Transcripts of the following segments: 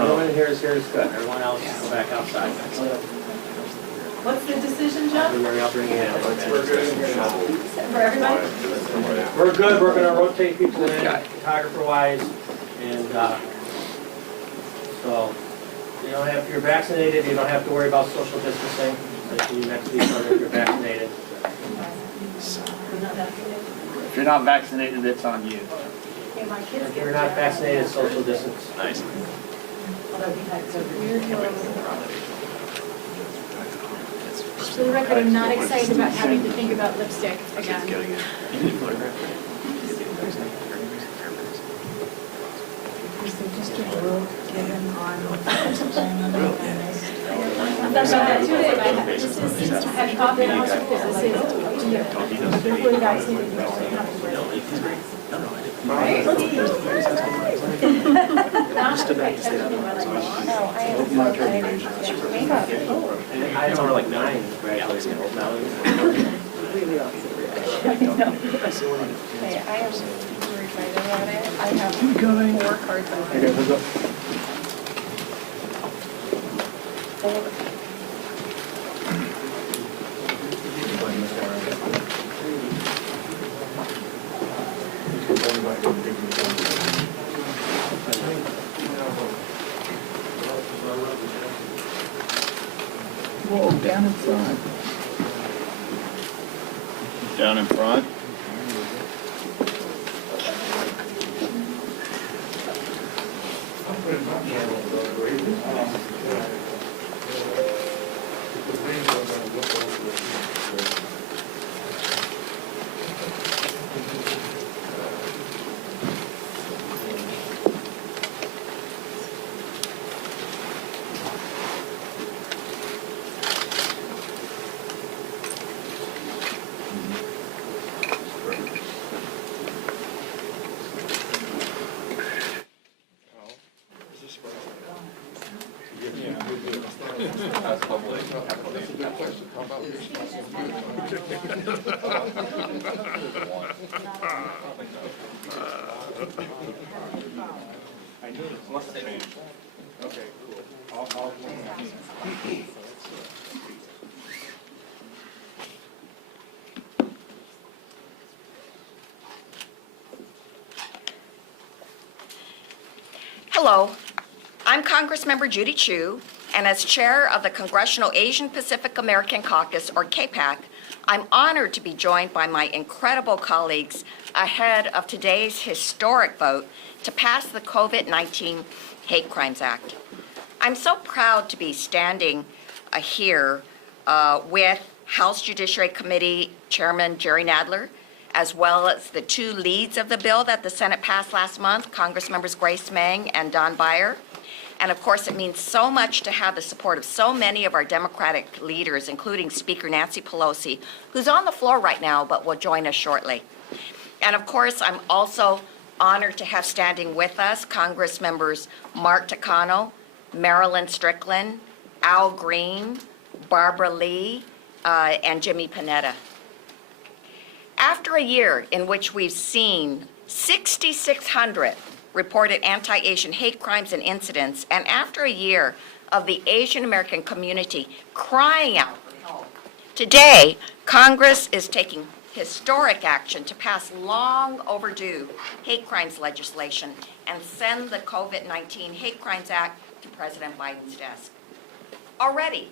Everyone here is good. Everyone else, go back outside. What's the decision, Jeff? I'll bring you in. For everybody? We're good. We're going to rotate people in, photographer-wise, and so you don't have. If you're vaccinated, you don't have to worry about social distancing. Like you next to each other if you're vaccinated. If you're not vaccinated, it's on you. If you're not vaccinated, social distance. Nice. For the record, I'm not excited about having to think about lipstick again. Just a rule given on I'm not that too, but this is, I have coffee in hospital, this is up to you. If you're fully vaccinated, you don't have to wear it. Right? It's only like 9 graduating now. I am super excited about it. I have 4 cards open. Whoa, down in front. Down in front. Okay, cool. Hello, I'm Congressmember Judy Chu, and as chair of the Congressional Asian Pacific American Caucus, or CAPAC, I'm honored to be joined by my incredible colleagues ahead of today's historic vote to pass the COVID-19 Hate Crimes Act. I'm so proud to be standing here with House Judiciary Committee Chairman Jerry Nadler, as well as the 2 leads of the bill that the Senate passed last month, Congressmembers Grace Meng and Don Beyer. And of course, it means so much to have the support of so many of our Democratic leaders, including Speaker Nancy Pelosi, who's on the floor right now but will join us shortly. And of course, I'm also honored to have standing with us Congress members Mark Takano, Marilyn Strickland, Al Green, Barbara Lee, and Jimmy Panetta. After a year in which we've seen 6,600 reported anti-Asian hate crimes and incidents, and after a year of the Asian American community crying out for help, today Congress is taking historic action to pass long overdue hate crimes legislation and send the COVID-19 Hate Crimes Act to President Biden's desk. Already,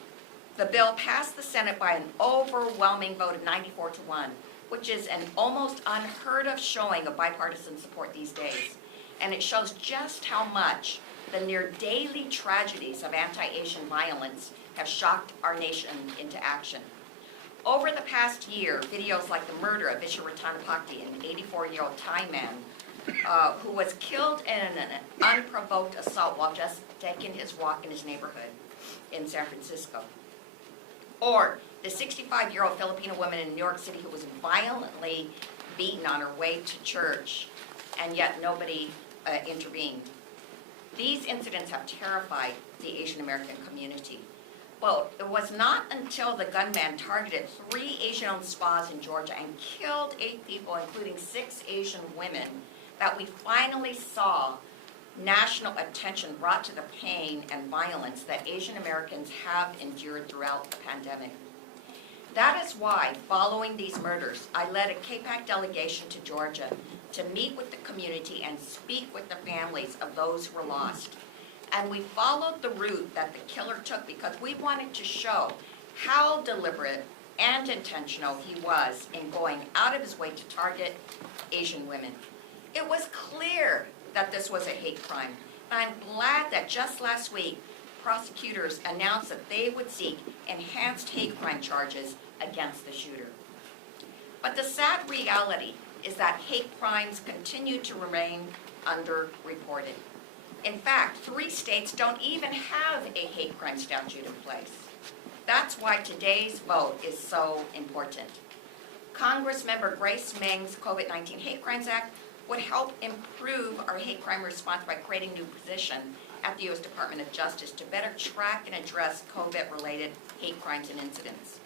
the bill passed the Senate by an overwhelming vote of 94-1, which is an almost unheard of showing of bipartisan support these days. And it shows just how much the near daily tragedies of anti-Asian violence have shocked our nation into action. Over the past year, videos like the murder of Vishnu Ratanapakdi, an 84-year-old Thai man who was killed in an unprovoked assault while just taking his walk in his neighborhood in San Francisco. Or the 65-year-old Filipino woman in New York City who was violently beaten on her way to church, and yet nobody intervened. These incidents have terrified the Asian American community. Well, it was not until the gunman targeted 3 Asian-owned spas in Georgia and killed 8 people, including 6 Asian women, that we finally saw national attention brought to the pain and violence that Asian Americans have endured throughout the pandemic. That is why, following these murders, I led a KPAC delegation to Georgia to meet with the community and speak with the families of those who were lost. And we followed the route that the killer took because we wanted to show how deliberate and intentional he was in going out of his way to target Asian women. It was clear that this was a hate crime. And I'm glad that just last week, prosecutors announced that they would seek enhanced hate crime charges against the shooter. But the sad reality is that hate crimes continue to remain underreported. In fact, 3 states don't even have a hate crime statute in place. That's why today's vote is so important. Congressmember Grace Meng's COVID-19 Hate Crimes Act would help improve our hate crime response by creating a new position at the U.S. Department of Justice to better track and address COVID-related hate crimes and incidents.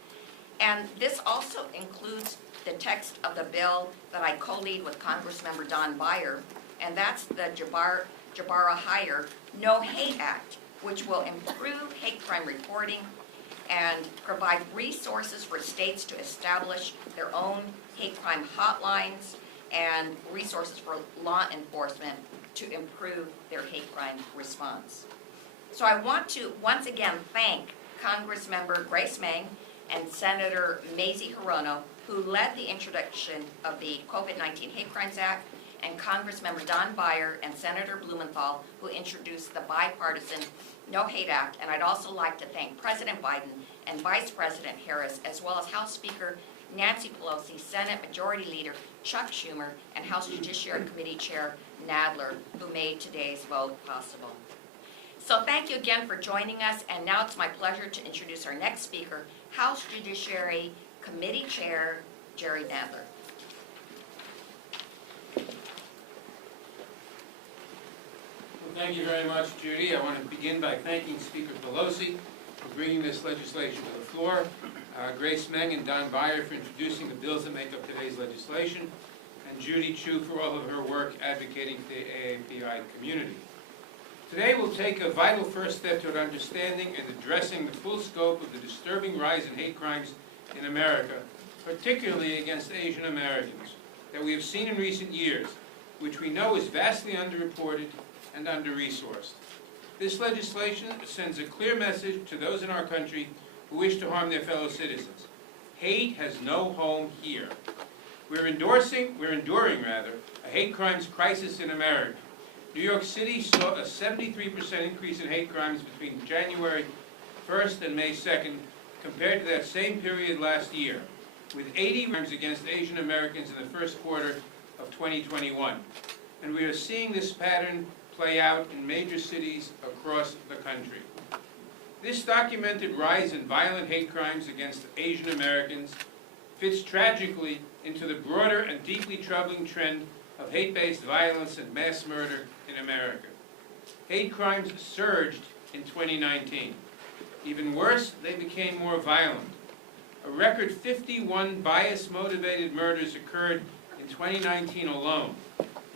And this also includes the text of the bill that I co-lead with Congressmember Don Beyer, and that's the Jabara-Heyer No Hate Act, which will improve hate crime reporting and provide resources for states to establish their own hate crime hotlines and resources for law enforcement to improve their hate crime response. So I want to once again thank Congressmember Grace Meng and Senator Mazie Hirono, who led the introduction of the COVID-19 Hate Crimes Act, and Congressmember Don Beyer and Senator Blumenthal, who introduced the bipartisan No Hate Act. And I'd also like to thank President Biden and Vice President Harris, as well as House Speaker Nancy Pelosi, Senate Majority Leader Chuck Schumer, and House Judiciary Committee Chair Nadler, who made today's vote possible. So thank you again for joining us, and now it's my pleasure to introduce our next speaker, House Judiciary Committee Chair Jerry Nadler. Well, thank you very much, Judy. I want to begin by thanking Speaker Pelosi for bringing this legislation to the floor, Grace Meng and Don Beyer for introducing the bills that make up today's legislation, and Judy Chu for all of her work advocating for the AAPI community. Today we'll take a vital first step toward understanding and addressing the full scope of the disturbing rise in hate crimes in America, particularly against Asian Americans, that we have seen in recent years, which we know is vastly underreported and under-resourced. This legislation sends a clear message to those in our country who wish to harm their fellow citizens. Hate has no home here. We're enduring a hate crimes crisis in America. New York City saw a 73% increase in hate crimes between January 1st and May 2nd compared to that same period last year, with 80 crimes against Asian Americans in the first quarter of 2021. And we are seeing this pattern play out in major cities across the country. This documented rise in violent hate crimes against Asian Americans fits tragically into the broader and deeply troubling trend of hate-based violence and mass murder in America. Hate crimes surged in 2019. Even worse, they became more violent. A record 51 bias-motivated murders occurred in 2019 alone,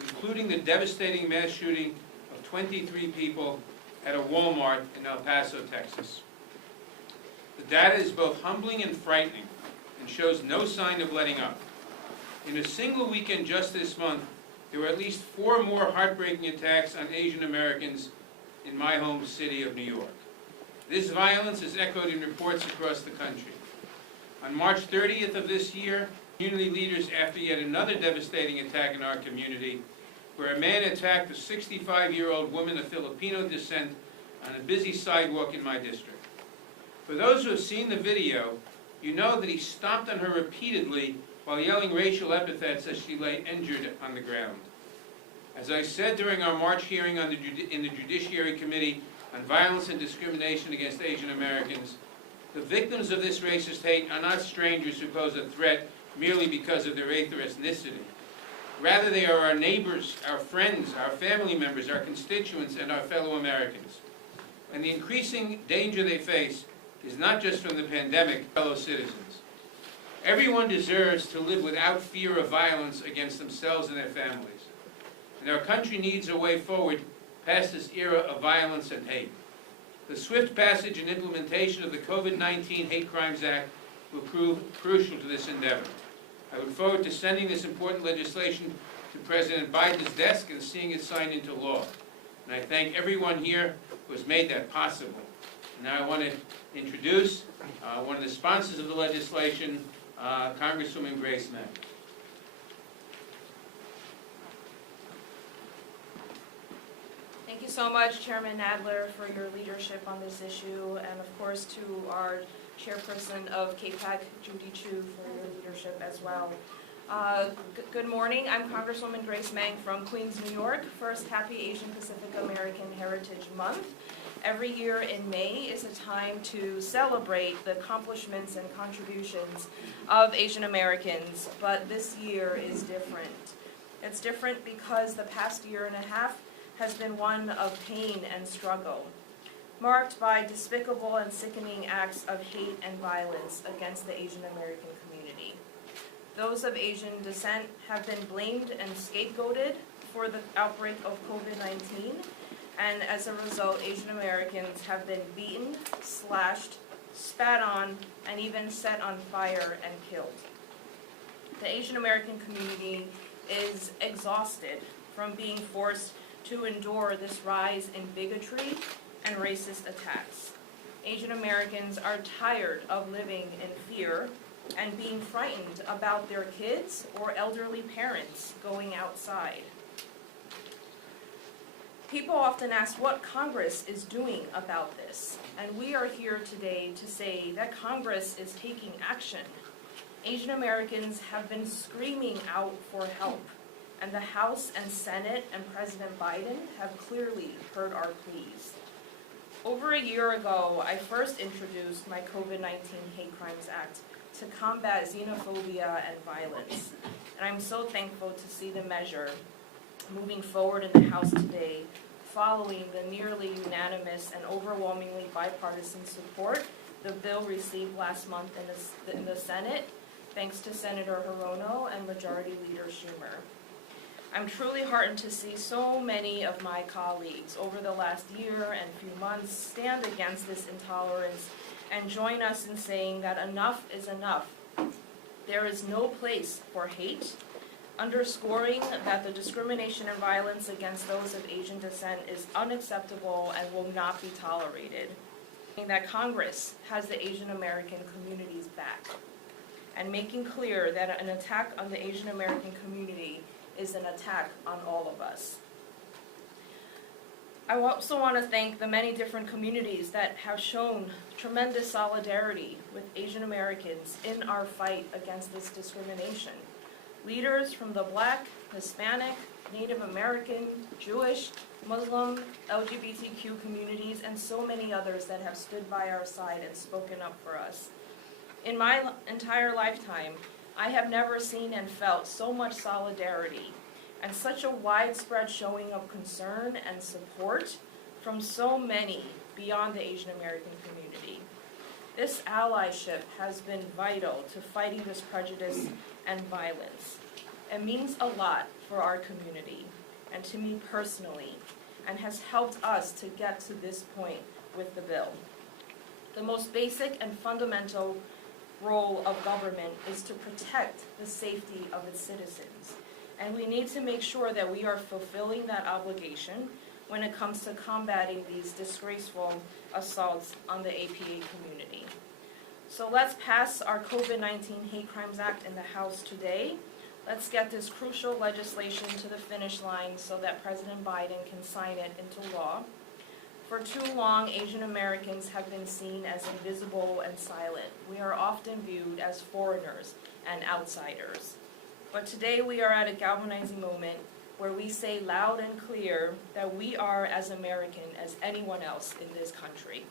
including the devastating mass shooting of 23 people at a Walmart in El Paso, Texas. The data is both humbling and frightening and shows no sign of letting up. In a single weekend just this month, there were at least 4 more heartbreaking attacks on Asian Americans in my home city of New York. This violence is echoed in reports across the country. On March 30th of this year, community leaders after yet another devastating attack in our community, where a man attacked a 65-year-old woman of Filipino descent on a busy sidewalk in my district. For those who have seen the video, you know that he stomped on her repeatedly while yelling racial epithets as she lay injured on the ground. As I said during our March hearing in the Judiciary Committee on Violence and Discrimination Against Asian Americans, the victims of this racist hate are not strangers who pose a threat merely because of their race or ethnicity. Rather, they are our neighbors, our friends, our family members, our constituents, and our fellow Americans. And the increasing danger they face is not just from the pandemic, fellow citizens. Everyone deserves to live without fear of violence against themselves and their families. And our country needs a way forward past this era of violence and hate. The swift passage and implementation of the COVID-19 Hate Crimes Act will prove crucial to this endeavor. I look forward to sending this important legislation to President Biden's desk and seeing it signed into law. And I thank everyone here who has made that possible. Now I want to introduce one of the sponsors of the legislation, Congresswoman Grace Meng. Thank you so much, Chairman Nadler, for your leadership on this issue, and of course to our chairperson of KPAC, Judy Chu, for your leadership as well. Good morning. I'm Congresswoman Grace Meng from Queens, New York. First, happy Asian Pacific American Heritage Month. Every year in May is a time to celebrate the accomplishments and contributions of Asian Americans, but this year is different. It's different because the past year and a half has been one of pain and struggle, marked by despicable and sickening acts of hate and violence against the Asian American community. Those of Asian descent have been blamed and scapegoated for the outbreak of COVID-19, and as a result, Asian Americans have been beaten, slashed, spat on, and even set on fire and killed. The Asian American community is exhausted from being forced to endure this rise in bigotry and racist attacks. Asian Americans are tired of living in fear and being frightened about their kids or elderly parents going outside. People often ask what Congress is doing about this, and we are here today to say that Congress is taking action. Asian Americans have been screaming out for help, and the House and Senate and President Biden have clearly heard our pleas. Over a year ago, I first introduced my COVID-19 Hate Crimes Act to combat xenophobia and violence, and I'm so thankful to see the measure moving forward in the House today, following the nearly unanimous and overwhelmingly bipartisan support the bill received last month in the Senate, thanks to Senator Hirono and Majority Leader Schumer. I'm truly heartened to see so many of my colleagues over the last year and few months stand against this intolerance and join us in saying that enough is enough. There is no place for hate, underscoring that the discrimination and violence against those of Asian descent is unacceptable and will not be tolerated. That Congress has the Asian American community's back, and making clear that an attack on the Asian American community is an attack on all of us. I also want to thank the many different communities that have shown tremendous solidarity with Asian Americans in our fight against this discrimination. Leaders from the Black, Hispanic, Native American, Jewish, Muslim, LGBTQ communities, and so many others that have stood by our side and spoken up for us. In my entire lifetime, I have never seen and felt so much solidarity and such a widespread showing of concern and support from so many beyond the Asian American community. This allyship has been vital to fighting this prejudice and violence. It means a lot for our community and to me personally, and has helped us to get to this point with the bill. The most basic and fundamental role of government is to protect the safety of its citizens. And we need to make sure that we are fulfilling that obligation when it comes to combating these disgraceful assaults on the APA community. So let's pass our COVID-19 Hate Crimes Act in the House today. Let's get this crucial legislation to the finish line so that President Biden can sign it into law. For too long, Asian Americans have been seen as invisible and silent. We are often viewed as foreigners and outsiders. But today we are at a galvanizing moment where we say loud and clear that we are as American as anyone else in this country,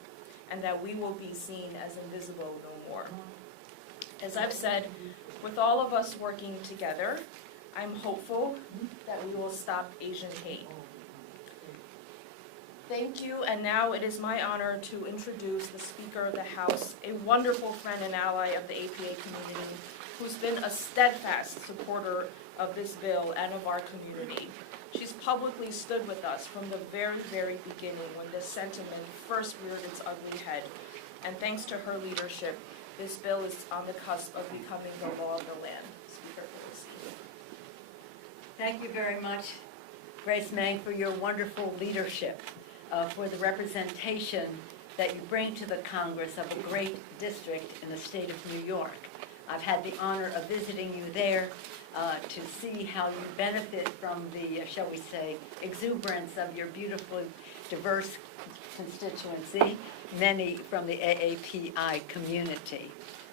and that we will be seen as invisible no more. As I've said, with all of us working together, I'm hopeful that we will stop Asian hate. Thank you, and now it is my honor to introduce the Speaker of the House, a wonderful friend and ally of the APA community, who's been a steadfast supporter of this bill and of our community. She's publicly stood with us from the very, very beginning when this sentiment first reared its ugly head. And thanks to her leadership, this bill is on the cusp of becoming the law of the land. Speaker Pelosi. Thank you very much, Grace Meng, for your wonderful leadership, for the representation that you bring to the Congress of a great district in the state of New York. I've had the honor of visiting you there to see how you benefit from the, shall we say, exuberance of your beautifully diverse constituency, many from the AAPI community.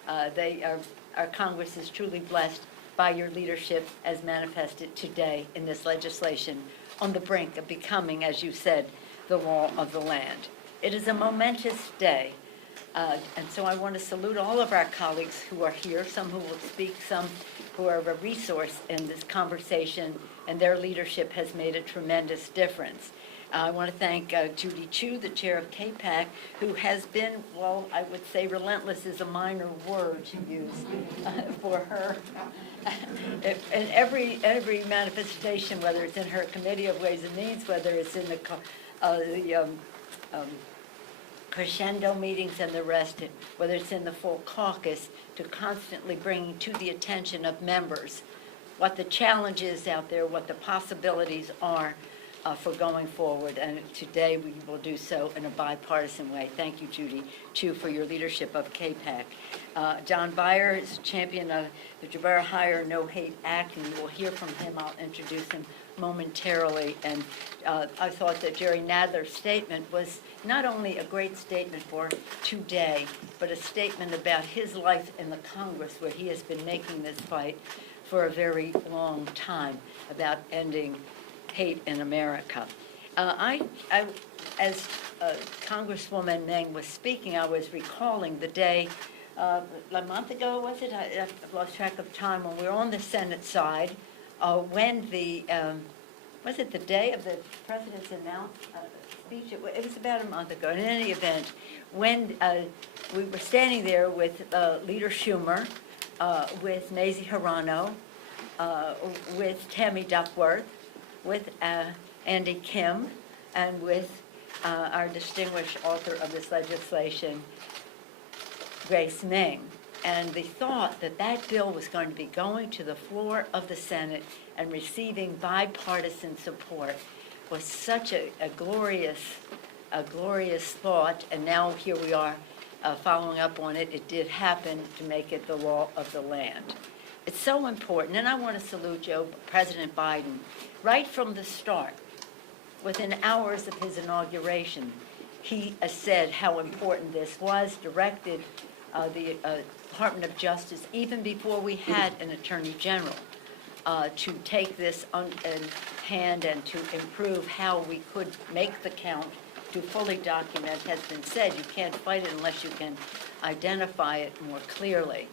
Our Congress is truly blessed by your leadership as manifested today in this legislation on the brink of becoming, as you said, the law of the land. It is a momentous day, and so I want to salute all of our colleagues who are here, some who will speak, some who are a resource in this conversation, and their leadership has made a tremendous difference. I want to thank Judy Chu, the chair of KPAC, who has been, well, I would say relentless is a minor word to use for her. In every manifestation, whether it's in her Committee of Ways and Means, whether it's in the crescendo meetings and the rest, whether it's in the full caucus, to constantly bringing to the attention of members what the challenge is out there, what the possibilities are for going forward. And today we will do so in a bipartisan way. Thank you, Judy Chu, for your leadership of KPAC. John Byer is a champion of the Jabara Hire No Hate Act, and you will hear from him. I'll introduce him momentarily. And I thought that Jerry Nadler's statement was not only a great statement for today, but a statement about his life in the Congress, where he has been making this fight for a very long time about ending hate in America. As Congresswoman Meng was speaking, I was recalling the day, a month ago, was it? I've lost track of time, when we were on the Senate side, when was it the day of the President's speech? It was about a month ago. In any event, when we were standing there with Leader Schumer, with Mazie Hirono, with Tammy Duckworth, with Andy Kim, and with our distinguished author of this legislation, Grace Meng. And the thought that that bill was going to be going to the floor of the Senate and receiving bipartisan support was such a glorious thought. And now here we are following up on it. It did happen to make it the law of the land. It's so important, and I want to salute President Biden. Right from the start, within hours of his inauguration, he said how important this was, directed the Department of Justice, even before we had an Attorney General, to take this in hand and to improve how we could make the count, to fully document. Has been said, you can't fight it unless you can identify it more clearly.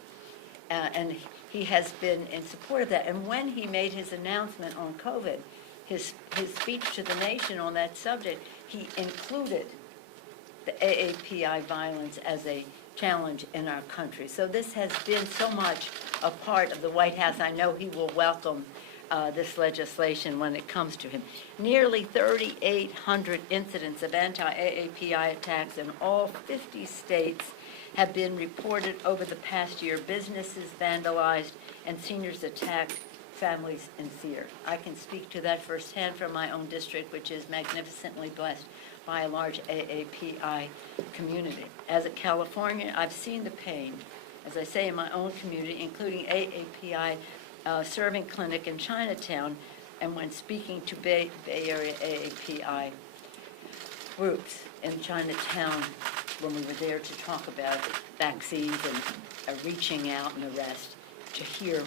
And he has been in support of that. And when he made his announcement on COVID, his speech to the nation on that subject, he included the AAPI violence as a challenge in our country. So this has been so much a part of the White House. I know he will welcome this legislation when it comes to him. Nearly 3,800 incidents of anti-AAPI attacks in all 50 states have been reported over the past year. Businesses vandalized and seniors attacked, families in fear. I can speak to that firsthand from my own district, which is magnificently blessed by a large AAPI community. As a Californian, I've seen the pain, as I say, in my own community, including AAPI serving clinic in Chinatown, and when speaking to Bay Area AAPI groups in Chinatown, when we were there to talk about vaccines and reaching out and the rest, to hear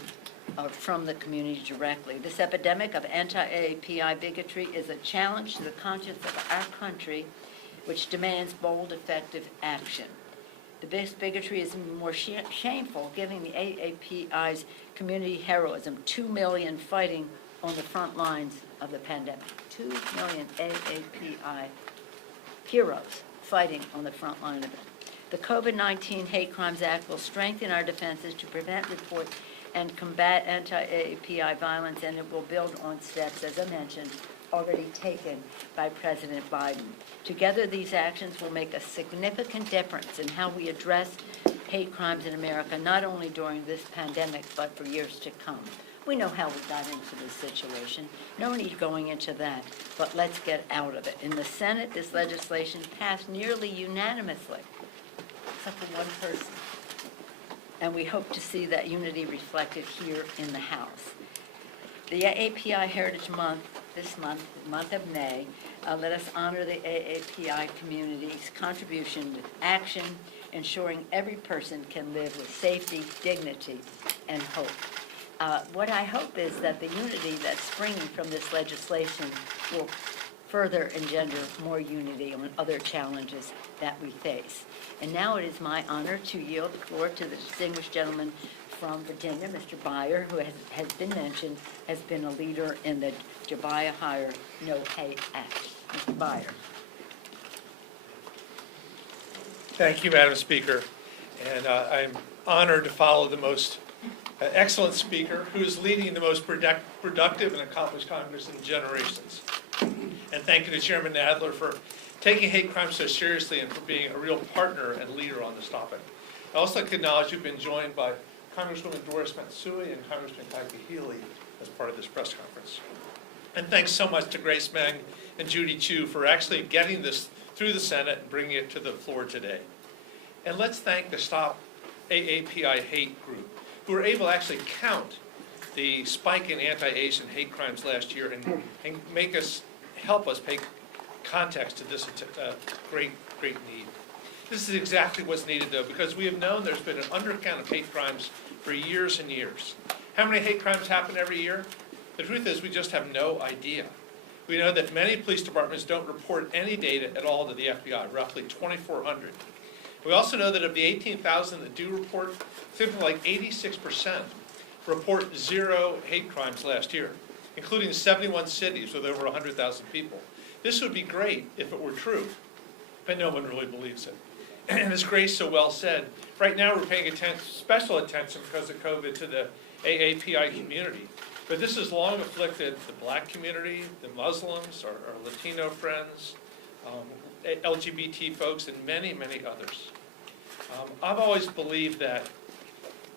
from the community directly. This epidemic of anti-AAPI bigotry is a challenge to the conscience of our country, which demands bold, effective action. This bigotry is even more shameful, given the AAPI's community heroism. 2 million fighting on the front lines of the pandemic. 2 million AAPI heroes fighting on the front line of it. The COVID-19 Hate Crimes Act will strengthen our defenses to prevent, report, and combat anti-AAPI violence, and it will build on steps, as I mentioned, already taken by President Biden. Together, these actions will make a significant difference in how we address hate crimes in America, not only during this pandemic, but for years to come. We know how we got into this situation. No need going into that, but let's get out of it. In the Senate, this legislation passed nearly unanimously, except for one person. And we hope to see that unity reflected here in the House. The AAPI Heritage Month, this month, the month of May, let us honor the AAPI community's contribution with action, ensuring every person can live with safety, dignity, and hope. What I hope is that the unity that's springing from this legislation will further engender more unity on other challenges that we face. And now it is my honor to yield the floor to the distinguished gentleman from Virginia, Mr. Byer, who has been mentioned, has been a leader in the Jabaya Hire No Hate Act. Mr. Byer. Thank you, Madam Speaker. And I'm honored to follow the most excellent speaker who is leading the most productive and accomplished Congress in generations. And thank you to Chairman Nadler for taking hate crime so seriously and for being a real partner and leader on this topic. I also like to acknowledge you've been joined by Congresswoman Doris Matsui and Congressman Tyke Healy as part of this press conference. And thanks so much to Grace Meng and Judy Chu for actually getting this through the Senate and bringing it to the floor today. And let's thank the Stop AAPI Hate group, who were able to actually count the spike in anti-Asian hate crimes last year and help us pay context to this great need. This is exactly what's needed, though, because we have known there's been an undercount of hate crimes for years and years. How many hate crimes happen every year? The truth is we just have no idea. We know that many police departments don't report any data at all to the FBI, roughly 2,400. We also know that of the 18,000 that do report, something like 86% report zero hate crimes last year, including 71 cities with over 100,000 people. This would be great if it were true, but no one really believes it. And as Grace so well said, right now we're paying special attention because of COVID to the AAPI community. But this has long afflicted the black community, the Muslims, our Latino friends, LGBT folks, and many, many others. I've always believed that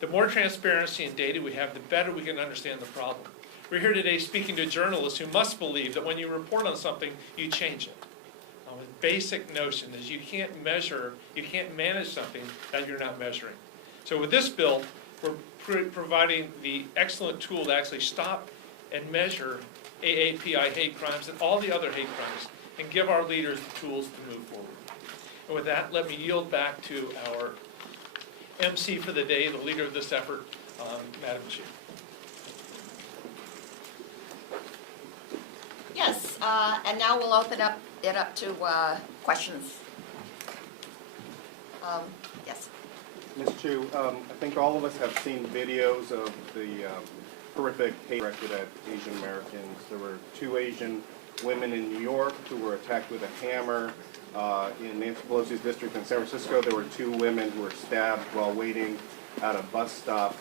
the more transparency and data we have, the better we can understand the problem. We're here today speaking to journalists who must believe that when you report on something, you change it. The basic notion is you can't manage something that you're not measuring. So with this bill, we're providing the excellent tool to actually stop and measure AAPI hate crimes and all the other hate crimes and give our leaders the tools to move forward. And with that, let me yield back to our MC for the day, the leader of this effort, Madam Chu. Yes, and now we'll open it up to questions. Yes. Ms. Chu, I think all of us have seen videos of the horrific hate directed at Asian Americans. There were 2 Asian women in New York who were attacked with a hammer. In Nancy Pelosi's district in San Francisco, there were 2 women who were stabbed while waiting at a bus stop.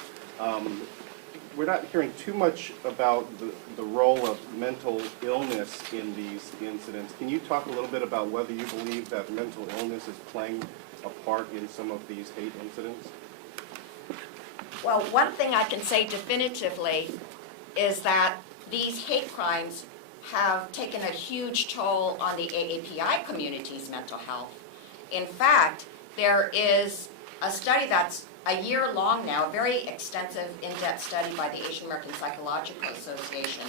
We're not hearing too much about the role of mental illness in these incidents. Can you talk a little bit about whether you believe that mental illness is playing a part in some of these hate incidents? Well, one thing I can say definitively is that these hate crimes have taken a huge toll on the AAPI community's mental health. In fact, there is a study that's a year long now, a very extensive in-depth study by the Asian American Psychological Association,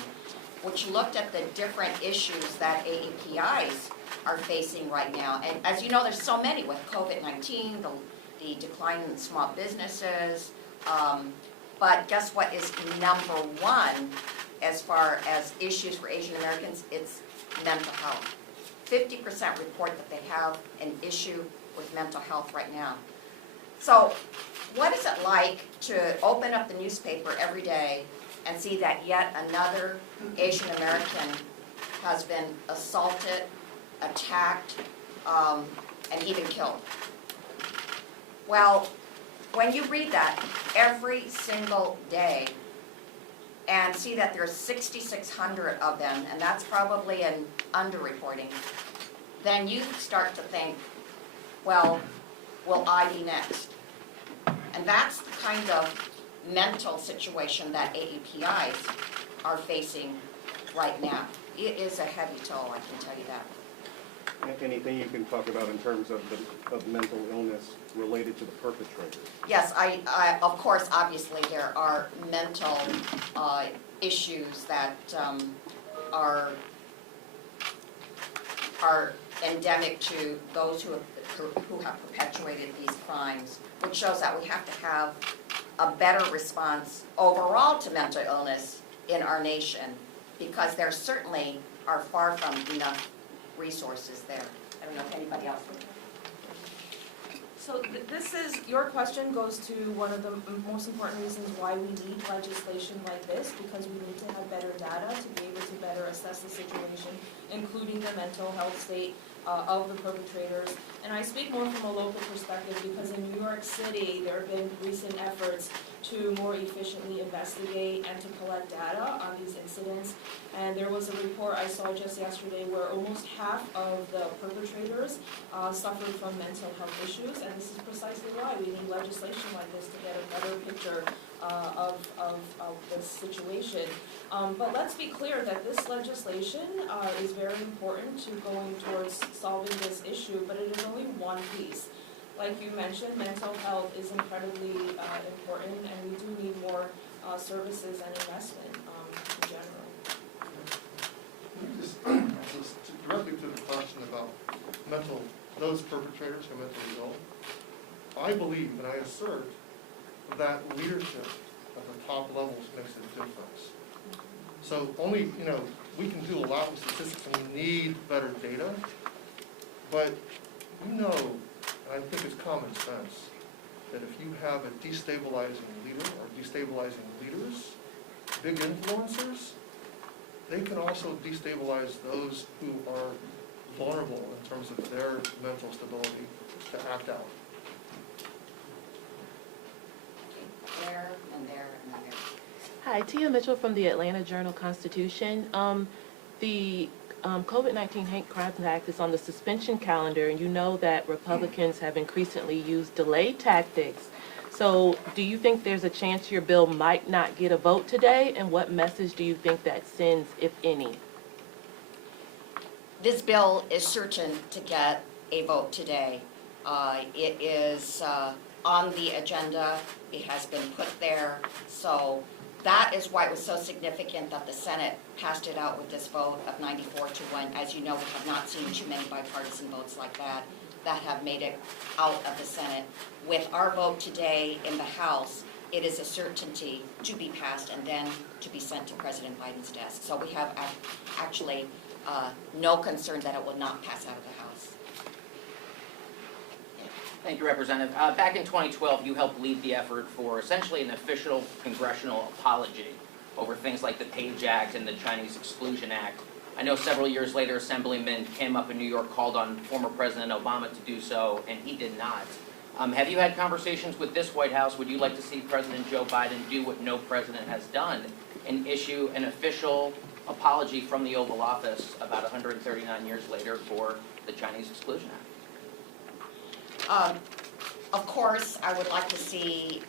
which looked at the different issues that AAPIs are facing right now. And as you know, there's so many with COVID-19, the decline in small businesses, but guess what is number one as far as issues for Asian Americans? It's mental health. 50% report that they have an issue with mental health right now. So what is it like to open up the newspaper every day and see that yet another Asian American has been assaulted, attacked, and even killed? Well, when you read that every single day, and see that there's 6,600 of them, and that's probably an underreporting, then you start to think, well, will I be next? And that's the kind of mental situation that AAPIs are facing right now. It is a heavy toll, I can tell you that. Anything you can talk about in terms of mental illness related to the perpetrators? Yes, I of course, obviously, there are mental issues that are endemic to those who have perpetuated these crimes, which shows that we have to have a better response overall to mental illness in our nation, because there certainly are far from enough resources there. I don't know if anybody else would. So your question goes to one of the most important reasons why we need legislation like this, because we need to have better data to be able to better assess the situation, including the mental health state of the perpetrators. And I speak more from a local perspective because in New York City, there have been recent efforts to more efficiently investigate and to collect data on these incidents. And there was a report I saw just yesterday where almost half of the perpetrators suffered from mental health issues, and this is precisely why we need legislation like this to get a better picture of this situation. But let's be clear that this legislation is very important to going towards solving this issue, but it is only one piece. Like you mentioned, mental health is incredibly important, and we do need more services and investment in general. Just directly to the question about those perpetrators who are mentally ill, I believe and I assert that leadership at the top levels makes a difference. So only, we can do a lot with statistics and we need better data, but we know, and I think it's common sense, that if you have a destabilizing leader or destabilizing leaders, big influencers, they can also destabilize those who are vulnerable in terms of their mental stability to act out. There and there and there. Hi, Tia Mitchell from the Atlanta Journal-Constitution. The COVID-19 Hate Crimes Act is on the suspension calendar, and you know that Republicans have increasingly used delay tactics. So do you think there's a chance your bill might not get a vote today, and what message do you think that sends, if any? This bill is certain to get a vote today. It is on the agenda. It has been put there. So that is why it was so significant that the Senate passed it out with this vote of 94-1. As you know, we have not seen too many bipartisan votes like that have made it out of the Senate. With our vote today in the House, it is a certainty to be passed and then to be sent to President Biden's desk. So we have actually no concern that it will not pass out of the House. Thank you, Representative. Back in 2012, you helped lead the effort for essentially an official congressional apology over things like the Page Act and the Chinese Exclusion Act. I know several years later, Assemblyman Kim up in New York called on former President Obama to do so, and he did not. Have you had conversations with this White House? Would you like to see President Joe Biden do what no president has done and issue an official apology from the Oval Office about 139 years later for the Chinese Exclusion Act? Of course, I would like to see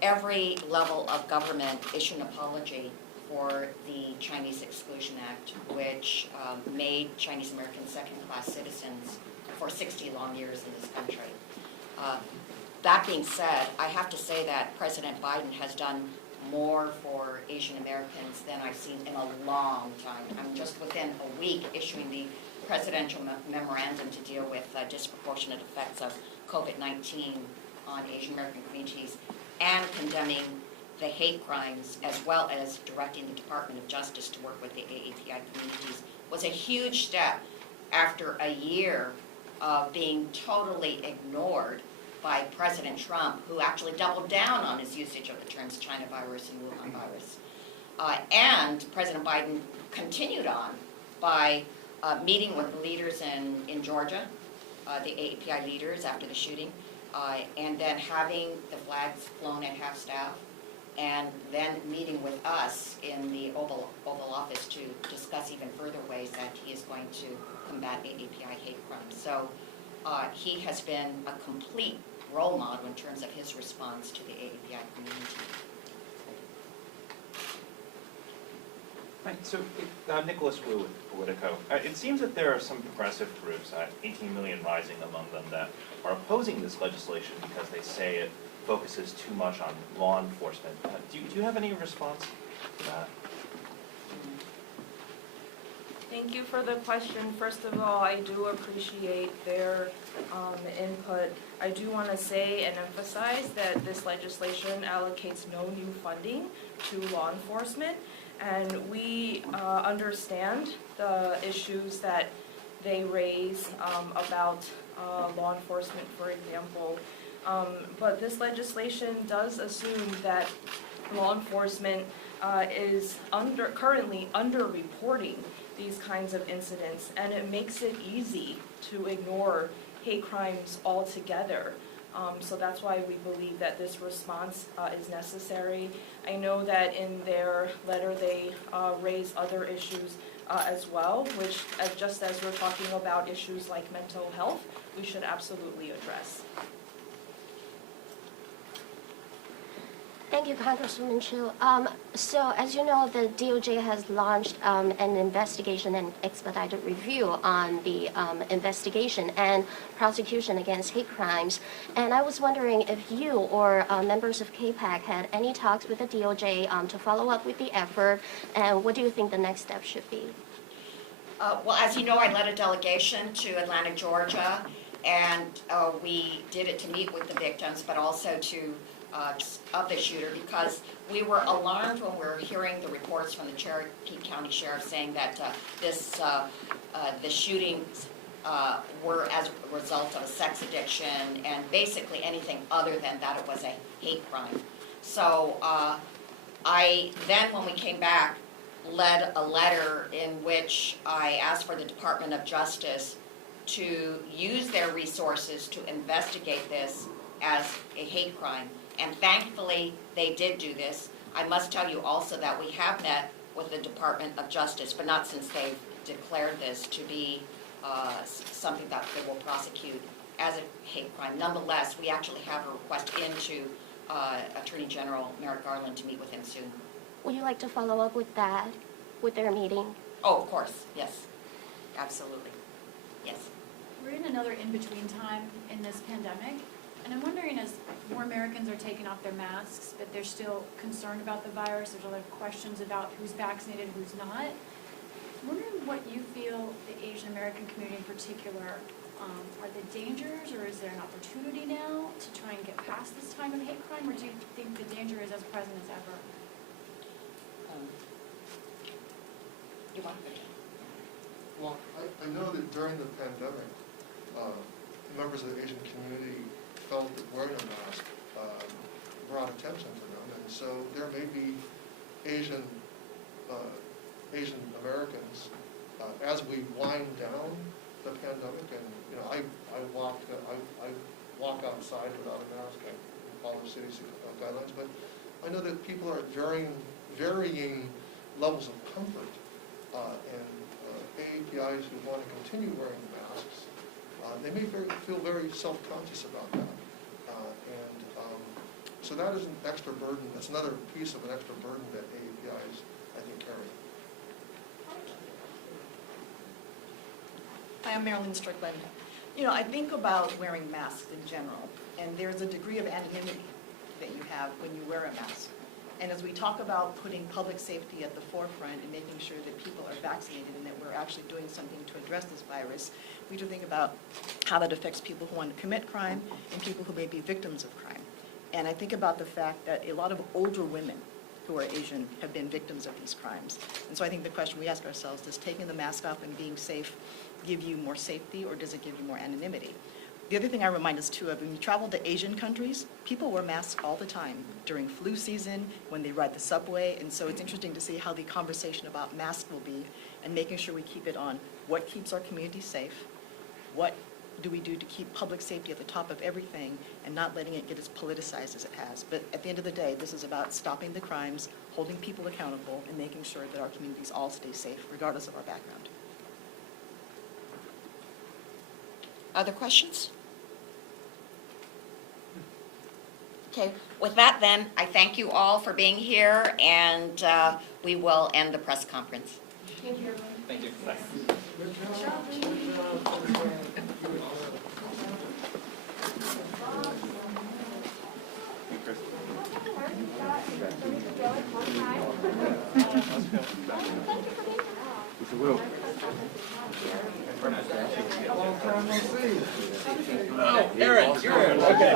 every level of government issue an apology for the Chinese Exclusion Act, which made Chinese Americans second-class citizens for 60 long years in this country. That being said, I have to say that President Biden has done more for Asian Americans than I've seen in a long time. I'm just within a week issuing the presidential memorandum to deal with disproportionate effects of COVID-19 on Asian American communities and condemning the hate crimes, as well as directing the Department of Justice to work with the AAPI communities, was a huge step after a year of being totally ignored by President Trump, who actually doubled down on his usage of the terms China virus and Wuhan virus. And President Biden continued on by meeting with leaders in Georgia, the AAPI leaders after the shooting, and then having the flags flown at half-staff, and then meeting with us in the Oval Office to discuss even further ways that he is going to combat AAPI hate crimes. So he has been a complete role model in terms of his response to the AAPI community. Right, so Nicholas Wu with Politico. It seems that there are some progressive groups, 18 Million Rising among them, that are opposing this legislation because they say it focuses too much on law enforcement. Do you have any response to that? Thank you for the question. First of all, I do appreciate their input. I do want to say and emphasize that this legislation allocates no new funding to law enforcement, and we understand the issues that they raise about law enforcement, for example. But this legislation does assume that law enforcement is currently underreporting these kinds of incidents, and it makes it easy to ignore hate crimes altogether. So that's why we believe that this response is necessary. I know that in their letter they raise other issues as well, which, just as we're talking about issues like mental health, we should absolutely address. Thank you, Congresswoman Chu. So as you know, the DOJ has launched an investigation and expedited review on the investigation and prosecution against hate crimes. And I was wondering if you or members of KPAC had any talks with the DOJ to follow up with the effort, and what do you think the next step should be? Well, as you know, I led a delegation to Atlanta, Georgia, and we did it to meet with the victims, but also to of the shooter, because we were alarmed when we were hearing the reports from the Cherokee County Sheriff saying that the shootings were as a result of a sex addiction and basically anything other than that it was a hate crime. So I then, when we came back, led a letter in which I asked for the Department of Justice to use their resources to investigate this as a hate crime. And thankfully, they did do this. I must tell you also that we have met with the Department of Justice, but not since they've declared this to be something that they will prosecute as a hate crime. Nonetheless, we actually have a request into Attorney General Merrick Garland to meet with him soon. Would you like to follow up with that, with their meeting? Oh, of course, yes, absolutely, yes. We're in another in-between time in this pandemic, and I'm wondering, as more Americans are taking off their masks, but they're still concerned about the virus, there's a lot of questions about who's vaccinated, who's not. I'm wondering what you feel the Asian American community in particular, are the dangers, or is there an opportunity now to try and get past this time of hate crime, or do you think the danger is as present as ever? You want to? Well, I know that during the pandemic, members of the Asian community felt that wearing a mask brought attention to them, and so there may be Asian Americans as we wind down the pandemic, and I walk outside without a mask. I follow city guidelines, but I know that people are at varying levels of comfort, and AAPIs who want to continue wearing masks, they may feel very self-conscious about that. So that is an extra burden. That's another piece of an extra burden that AAPIs, I think, carry. Hi, I'm Marilyn Strickland. I think about wearing masks in general, and there's a degree of anonymity that you have when you wear a mask. And as we talk about putting public safety at the forefront and making sure that people are vaccinated and that we're actually doing something to address this virus, we do think about how that affects people who want to commit crime and people who may be victims of crime. And I think about the fact that a lot of older women who are Asian have been victims of these crimes. And so I think the question we ask ourselves, does taking the mask off and being safe give you more safety, or does it give you more anonymity? The other thing I remind us too of, when you travel to Asian countries, people wear masks all the time during flu season, when they ride the subway, and so it's interesting to see how the conversation about masks will be and making sure we keep it on what keeps our community safe, what do we do to keep public safety at the top of everything and not letting it get as politicized as it has? But at the end of the day, this is about stopping the crimes, holding people accountable, and making sure that our communities all stay safe, regardless of our background. Other questions? Okay, with that then, I thank you all for being here, and we will end the press conference. Thank you, everyone. Thank you. Oh, Aaron, you're Aaron. Okay.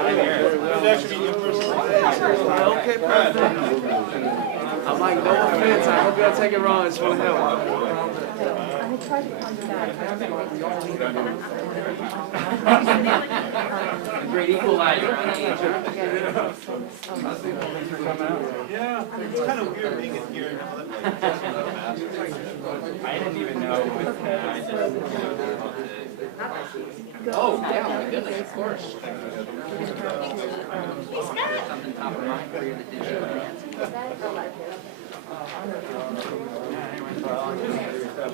Nice to meet you in person. Okay, President. I'm like, no offense. I hope you don't take it wrong. I just want to help. Great equalizer. Yeah, it's kind of weird being in here now that I didn't even know with Oh, yeah, my goodness, of course. Something top of mind for you that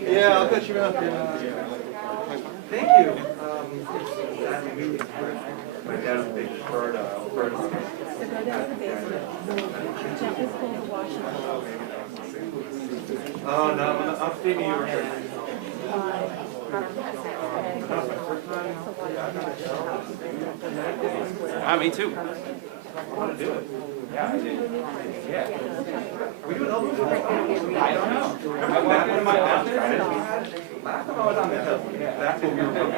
Yeah, I'll catch you up. Thank you. My dad's a big bird. Oh, no, I'm Stevie. You were here. Me too. I want to do it. Yeah, I did. Yeah. Are we doing elbows? I don't know. I walked into my office. Last time I was on the hill. Yeah, that's what we were doing. I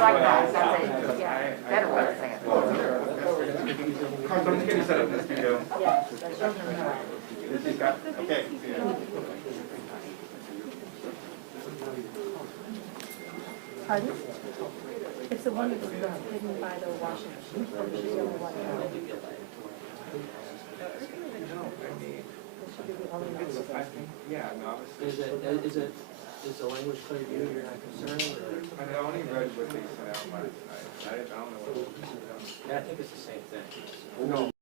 like that. That's a better way to say it. Carson, I'm just getting set up in the studio. Okay. Pardon? It's the one that was hidden by the washing machine. Is the language clear to you? You're not concerned? Or? I only read what they sent out last night. I don't know what. Yeah, I think it's the same thing. No.